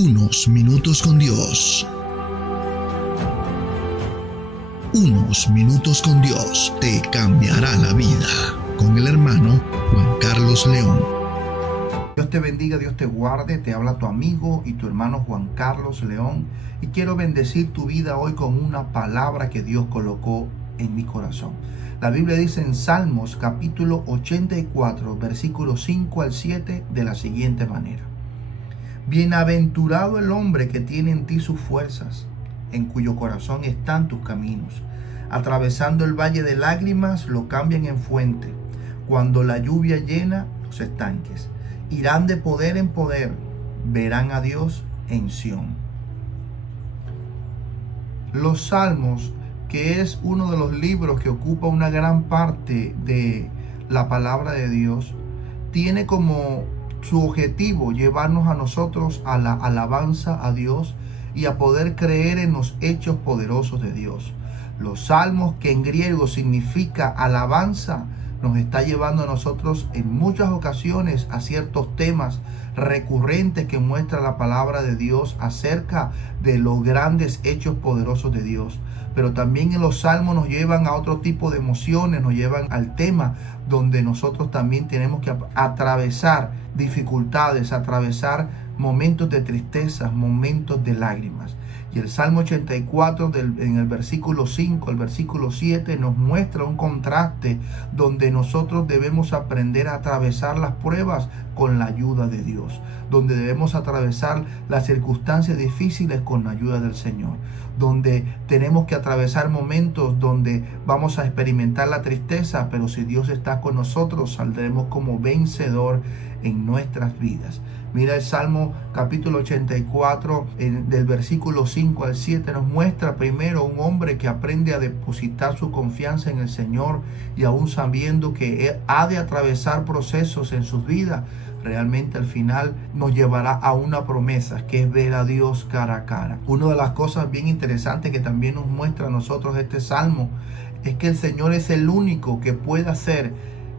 Unos minutos con Dios. Unos minutos con Dios te cambiará la vida. Con el hermano Juan Carlos León. Dios te bendiga, Dios te guarde. Te habla tu amigo y tu hermano Juan Carlos León. Y quiero bendecir tu vida hoy con una palabra que Dios colocó en mi corazón. La Biblia dice en Salmos capítulo 84, versículos 5 al 7 de la siguiente manera. Bienaventurado el hombre que tiene en ti sus fuerzas, en cuyo corazón están tus caminos. Atravesando el valle de lágrimas lo cambian en fuente. Cuando la lluvia llena los estanques, irán de poder en poder, verán a Dios en Sión. Los Salmos, que es uno de los libros que ocupa una gran parte de la palabra de Dios, tiene como su objetivo llevarnos a nosotros a la alabanza a Dios y a poder creer en los hechos poderosos de Dios. Los salmos, que en griego significa alabanza, nos está llevando a nosotros en muchas ocasiones a ciertos temas recurrentes que muestra la palabra de Dios acerca de los grandes hechos poderosos de Dios. Pero también en los salmos nos llevan a otro tipo de emociones, nos llevan al tema donde nosotros también tenemos que atravesar dificultades, atravesar momentos de tristeza, momentos de lágrimas. Y el Salmo 84 en el versículo 5, el versículo 7 nos muestra un contraste donde nosotros debemos aprender a atravesar las pruebas con la ayuda de Dios, donde debemos atravesar las circunstancias difíciles con la ayuda del Señor, donde tenemos que atravesar momentos donde vamos a experimentar la tristeza, pero si Dios está con nosotros saldremos como vencedor en nuestras vidas. Mira, el Salmo capítulo 84 del versículo 5 al 7 nos muestra primero un hombre que aprende a depositar su confianza en el Señor, y aún sabiendo que ha de atravesar procesos en sus vidas, realmente al final nos llevará a una promesa, que es ver a Dios cara a cara. Una de las cosas bien interesantes que también nos muestra a nosotros este Salmo es que el Señor es el único que puede hacer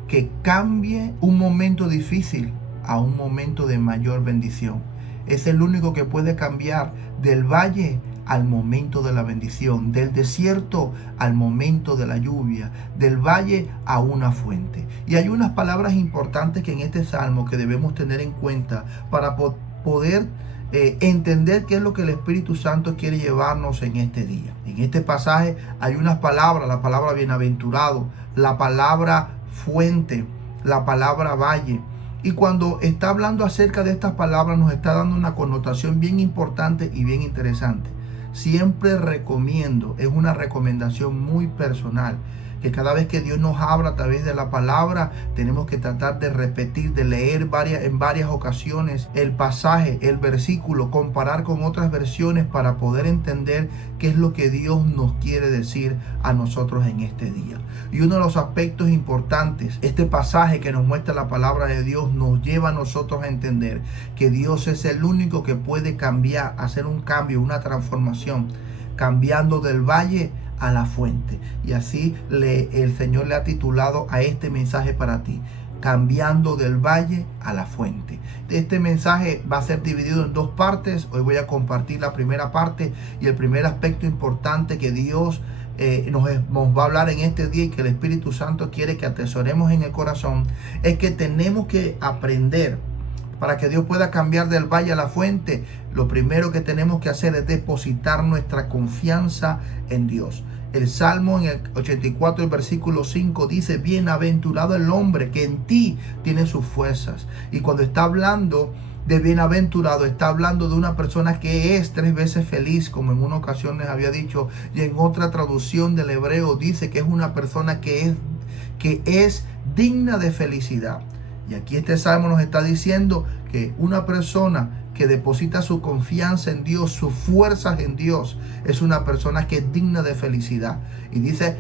que cambie un momento difícil a un momento de mayor bendición. Es el único que puede cambiar del valle al momento de la bendición, del desierto al momento de la lluvia, del valle a una fuente. Y hay unas palabras importantes que en este salmo que debemos tener en cuenta para poder entender qué es lo que el Espíritu Santo quiere llevarnos en este día. En este pasaje hay unas palabras, la palabra bienaventurado, la palabra fuente, la palabra valle. Y cuando está hablando acerca de estas palabras nos está dando una connotación bien importante y bien interesante. Siempre recomiendo, es una recomendación muy personal, que cada vez que Dios nos habla a través de la palabra, tenemos que tratar de repetir, de leer en varias ocasiones el pasaje, el versículo, comparar con otras versiones para poder entender qué es lo que Dios nos quiere decir a nosotros en este día. Y uno de los aspectos importantes, este pasaje que nos muestra la palabra de Dios, nos lleva a nosotros a entender que Dios es el único que puede cambiar, hacer un cambio, una transformación, cambiando del valle a la fuente. Y así el Señor le ha titulado a este mensaje para ti: cambiando del valle a la fuente. Este mensaje va a ser dividido en dos partes. Hoy voy a compartir la primera parte, y el primer aspecto importante que Dios nos va a hablar en este día y que el Espíritu Santo quiere que atesoremos en el corazón es que tenemos que aprender. Para que Dios pueda cambiar del valle a la fuente, lo primero que tenemos que hacer es depositar nuestra confianza en Dios. El Salmo en el 84, el versículo 5 dice: bienaventurado el hombre que en ti tiene sus fuerzas. Y cuando está hablando de bienaventurado, está hablando de una persona que es 3 veces feliz, como en una ocasión les había dicho, y en otra traducción del hebreo dice que es una persona que es digna de felicidad. Y aquí este salmo nos está diciendo que una persona que deposita su confianza en Dios, sus fuerzas en Dios, es una persona que es digna de felicidad. Y dice: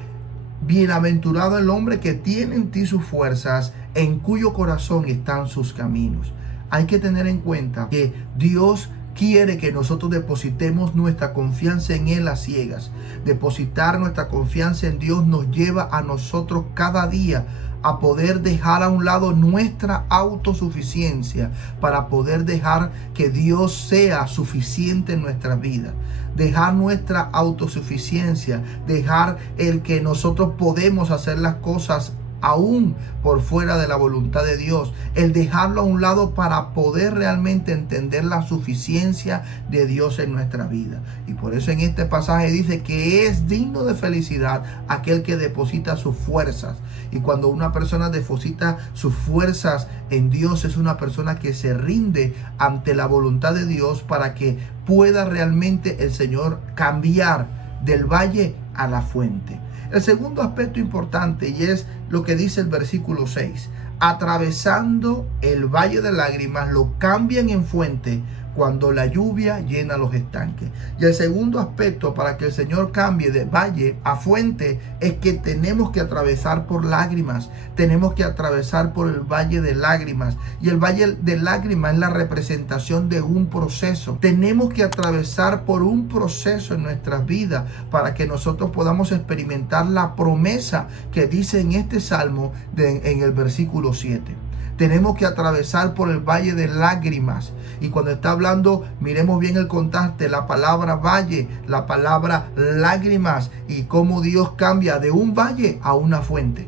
bienaventurado el hombre que tiene en ti sus fuerzas, en cuyo corazón están sus caminos. Hay que tener en cuenta que Dios quiere que nosotros depositemos nuestra confianza en Él a ciegas. Depositar nuestra confianza en Dios nos lleva a nosotros cada día a poder dejar a un lado nuestra autosuficiencia para poder dejar que Dios sea suficiente en nuestra vida. Dejar nuestra autosuficiencia, dejar el que nosotros podemos hacer las cosas aún por fuera de la voluntad de Dios, el dejarlo a un lado para poder realmente entender la suficiencia de Dios en nuestra vida. Y por eso en este pasaje dice que es digno de felicidad aquel que deposita sus fuerzas. Y cuando una persona deposita sus fuerzas en Dios, es una persona que se rinde ante la voluntad de Dios para que pueda realmente el Señor cambiar del valle a la fuente. El segundo aspecto importante, y es lo que dice el versículo 6, atravesando el valle de lágrimas, lo cambian en fuente cuando la lluvia llena los estanques. Y el segundo aspecto para que el Señor cambie de valle a fuente es que tenemos que atravesar por lágrimas, tenemos que atravesar por el valle de lágrimas. Y el valle de lágrimas es la representación de un proceso. Tenemos que atravesar por un proceso en nuestras vidas para que nosotros podamos experimentar la promesa que dice en este salmo en el versículo 7. Tenemos que atravesar por el valle de lágrimas. Y cuando está hablando, miremos bien el contraste, la palabra valle, la palabra lágrimas, y cómo Dios cambia de un valle a una fuente.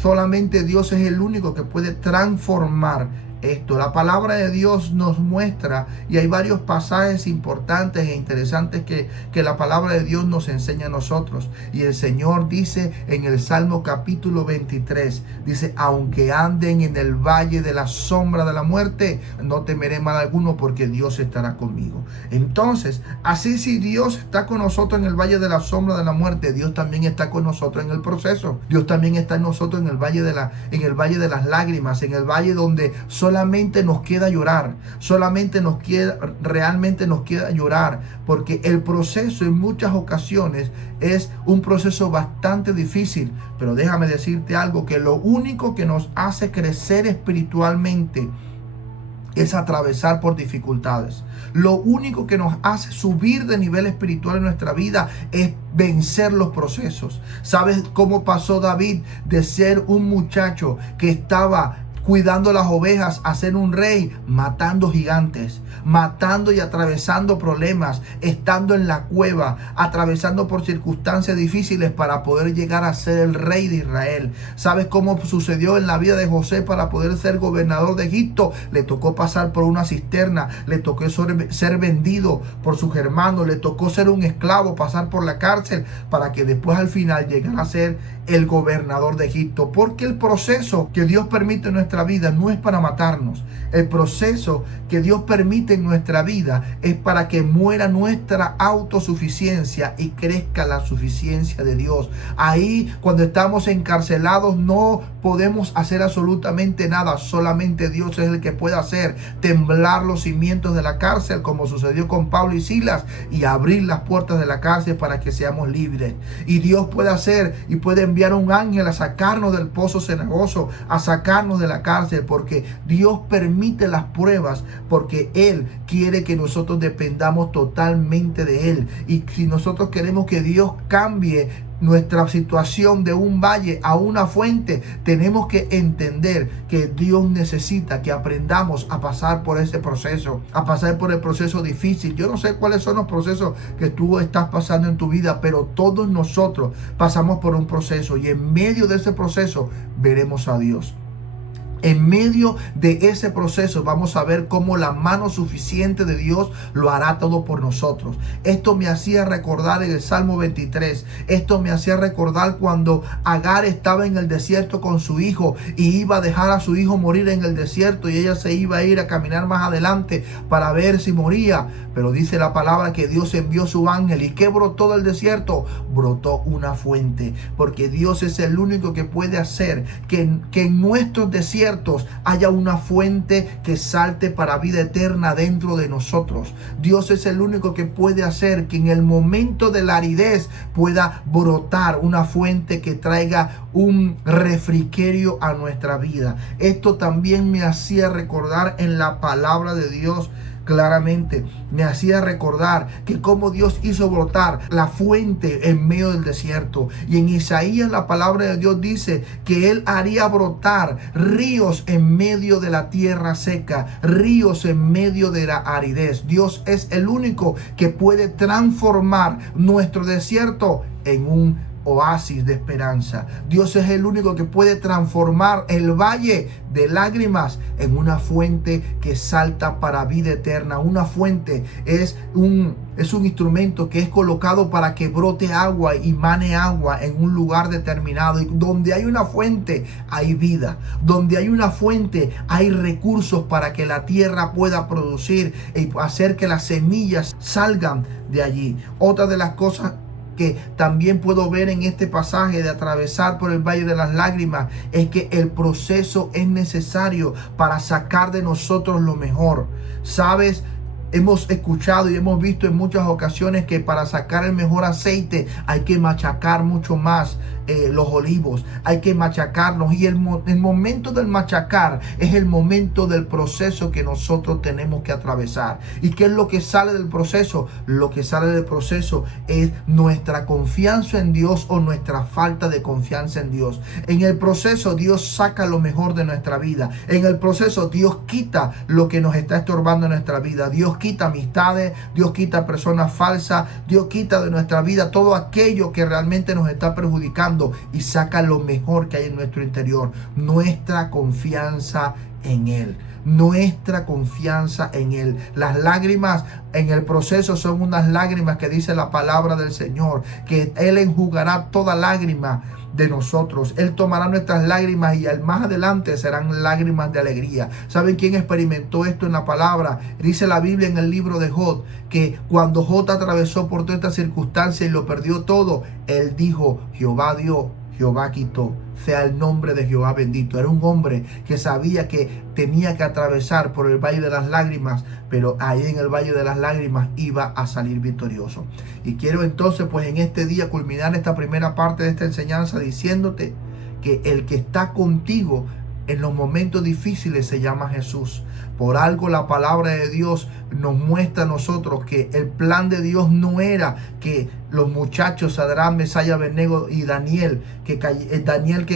Solamente Dios es el único que puede transformar esto. La palabra de Dios nos muestra, y hay varios pasajes importantes e interesantes que la palabra de Dios nos enseña a nosotros. Y el Señor dice en el Salmo capítulo 23, dice: aunque anden en el valle de la sombra de la muerte, no temeré mal alguno, porque Dios estará conmigo. Entonces, así, si Dios está con nosotros en el valle de la sombra de la muerte, Dios también está con nosotros en el proceso. Dios también está en nosotros en el valle de las lágrimas, en el valle donde solamente nos queda llorar, realmente nos queda llorar, porque el proceso en muchas ocasiones es un proceso bastante difícil. Pero déjame decirte algo, que lo único que nos hace crecer espiritualmente es atravesar por dificultades. Lo único que nos hace subir de nivel espiritual en nuestra vida es vencer los procesos. ¿Sabes cómo pasó David de ser un muchacho que estaba cuidando las ovejas a ser un rey, matando gigantes, matando y atravesando problemas, estando en la cueva, atravesando por circunstancias difíciles para poder llegar a ser el rey de Israel? ¿Sabes cómo sucedió en la vida de José para poder ser gobernador de Egipto? Le tocó pasar por una cisterna, le tocó ser vendido por sus hermanos, le tocó ser un esclavo, pasar por la cárcel, para que después al final llegara a ser el gobernador de Egipto. Porque el proceso que Dios permite en nuestra vida no es para matarnos. El proceso que Dios permite en nuestra vida es para que muera nuestra autosuficiencia y crezca la suficiencia de Dios. Ahí, cuando estamos encarcelados, no podemos hacer absolutamente nada. Solamente Dios es el que puede hacer temblar los cimientos de la cárcel, como sucedió con Pablo y Silas, y abrir las puertas de la cárcel para que seamos libres. Y Dios puede hacer y puede enviar un ángel a sacarnos del pozo cenagoso, a sacarnos de la cárcel, porque Dios permite las pruebas, porque Él quiere que nosotros dependamos totalmente de Él. Y si nosotros queremos que Dios cambie nuestra situación de un valle a una fuente, tenemos que entender que Dios necesita que aprendamos a pasar por ese proceso, a pasar por el proceso difícil. Yo no sé cuáles son los procesos que tú estás pasando en tu vida, pero todos nosotros pasamos por un proceso, y en medio de ese proceso veremos a Dios. En medio de ese proceso vamos a ver cómo la mano suficiente de Dios lo hará todo por nosotros. Esto me hacía recordar en el Salmo 23. Esto me hacía recordar cuando Agar estaba en el desierto con su hijo y iba a dejar a su hijo morir en el desierto, y ella se iba a ir a caminar más adelante para ver si moría. Pero dice la palabra que Dios envió su ángel. ¿Y qué brotó del desierto? Brotó una fuente. Porque Dios es el único que puede hacer que en nuestros desiertos haya una fuente que salte para vida eterna dentro de nosotros. Dios es el único que puede hacer que en el momento de la aridez pueda brotar una fuente que traiga un refrigerio a nuestra vida. Esto también me hacía recordar en la palabra de Dios claramente. Me hacía recordar que cómo Dios hizo brotar la fuente en medio del desierto. Y en Isaías la palabra de Dios dice que Él haría brotar ríos en medio de la tierra seca, ríos en medio de la aridez. Dios es el único que puede transformar nuestro desierto en un oasis de esperanza. Dios es el único que puede transformar el valle de lágrimas en una fuente que salta para vida eterna. Una fuente es un instrumento que es colocado para que brote agua y mane agua en un lugar determinado. Y donde hay una fuente hay vida. Donde hay una fuente hay recursos para que la tierra pueda producir y hacer que las semillas salgan de allí. Otra de las cosas que también puedo ver en este pasaje de atravesar por el valle de las lágrimas es que el proceso es necesario para sacar de nosotros lo mejor. ¿Sabes? Hemos escuchado y hemos visto en muchas ocasiones que para sacar el mejor aceite hay que machacar mucho más los olivos, hay que machacarlos, y el momento del machacar es el momento del proceso que nosotros tenemos que atravesar. ¿Y qué es lo que sale del proceso? Lo que sale del proceso es nuestra confianza en Dios o nuestra falta de confianza en Dios. En el proceso Dios saca lo mejor de nuestra vida. En el proceso Dios quita lo que nos está estorbando en nuestra vida. Dios quita amistades, Dios quita personas falsas, Dios quita de nuestra vida todo aquello que realmente nos está perjudicando y saca lo mejor que hay en nuestro interior, nuestra confianza en Él. Nuestra confianza en Él. Las lágrimas en el proceso son unas lágrimas que dice la palabra del Señor, que Él enjugará toda lágrima de nosotros. Él tomará nuestras lágrimas y más adelante serán lágrimas de alegría. ¿Saben quién experimentó esto en la palabra? Dice la Biblia en el libro de Job que cuando Job atravesó por toda esta circunstancia y lo perdió todo, él dijo: Jehová dio, Jehová quitó, sea el nombre de Jehová bendito. Era un hombre que sabía que tenía que atravesar por el valle de las lágrimas, pero ahí en el valle de las lágrimas iba a salir victorioso. Y quiero entonces pues en este día culminar esta primera parte de esta enseñanza diciéndote que el que está contigo en los momentos difíciles se llama Jesús. Por algo la palabra de Dios nos muestra a nosotros que el plan de Dios no era que los muchachos Sadrach, Mesach, Abednego y Daniel que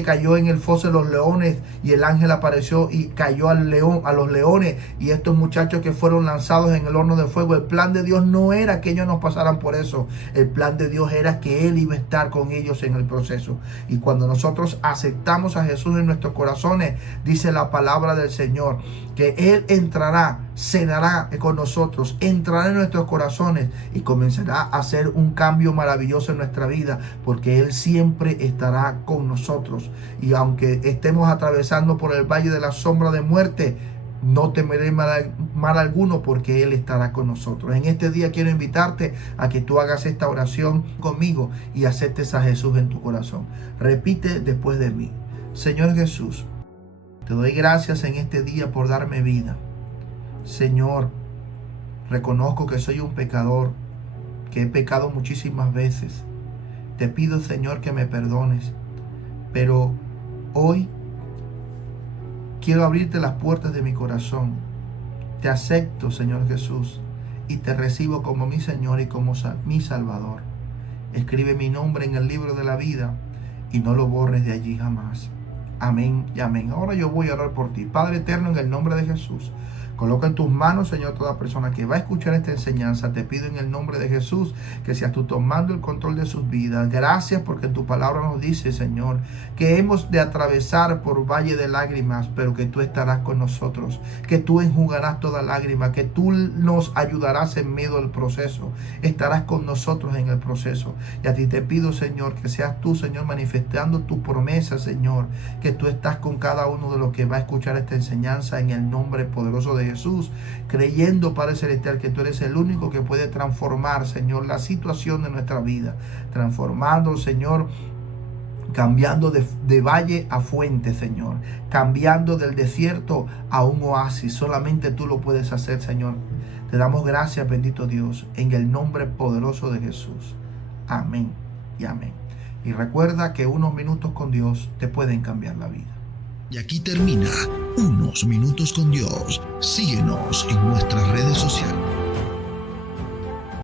cayó en el foso de los leones y el ángel apareció y cayó a los leones, y estos muchachos que fueron lanzados en el horno de fuego. El plan de Dios no era que ellos nos pasaran por eso. El plan de Dios era que Él iba a estar con ellos en el proceso. Y cuando nosotros aceptamos a Jesús en nuestros corazones, dice la palabra del Señor que Él entrará, cenará con nosotros, entrará en nuestros corazones y comenzará a hacer un cambio maravilloso en nuestra vida, porque Él siempre estará con nosotros. Y aunque estemos atravesando por el valle de la sombra de muerte, no temeré mal alguno, porque Él estará con nosotros. En este día quiero invitarte a que tú hagas esta oración conmigo y aceptes a Jesús en tu corazón. Repite después de mí: Señor Jesús, te doy gracias en este día por darme vida. Señor, reconozco que soy un pecador, que he pecado muchísimas veces. Te pido, Señor, que me perdones. Pero hoy quiero abrirte las puertas de mi corazón. Te acepto, Señor Jesús, y te recibo como mi Señor y como mi Salvador. Escribe mi nombre en el libro de la vida y no lo borres de allí jamás. Amén y amén. Ahora yo voy a orar por ti. Padre eterno, en el nombre de Jesús, coloca en tus manos, Señor, toda persona que va a escuchar esta enseñanza. Te pido en el nombre de Jesús que seas tú tomando el control de sus vidas. Gracias porque tu palabra nos dice, Señor, que hemos de atravesar por valle de lágrimas, pero que tú estarás con nosotros, que tú enjugarás toda lágrima, que tú nos ayudarás en medio del proceso, estarás con nosotros en el proceso. Y a ti te pido, Señor, que seas tú, Señor, manifestando tu promesa, Señor, que tú estás con cada uno de los que va a escuchar esta enseñanza en el nombre poderoso de Jesús, creyendo, Padre Celestial, que tú eres el único que puede transformar, Señor, la situación de nuestra vida, transformando, Señor, cambiando de valle a fuente, Señor, cambiando del desierto a un oasis. Solamente tú lo puedes hacer, Señor. Te damos gracias, bendito Dios, en el nombre poderoso de Jesús. Amén y amén. Y recuerda que unos minutos con Dios te pueden cambiar la vida. Y aquí termina Unos Minutos con Dios. Síguenos en nuestras redes sociales.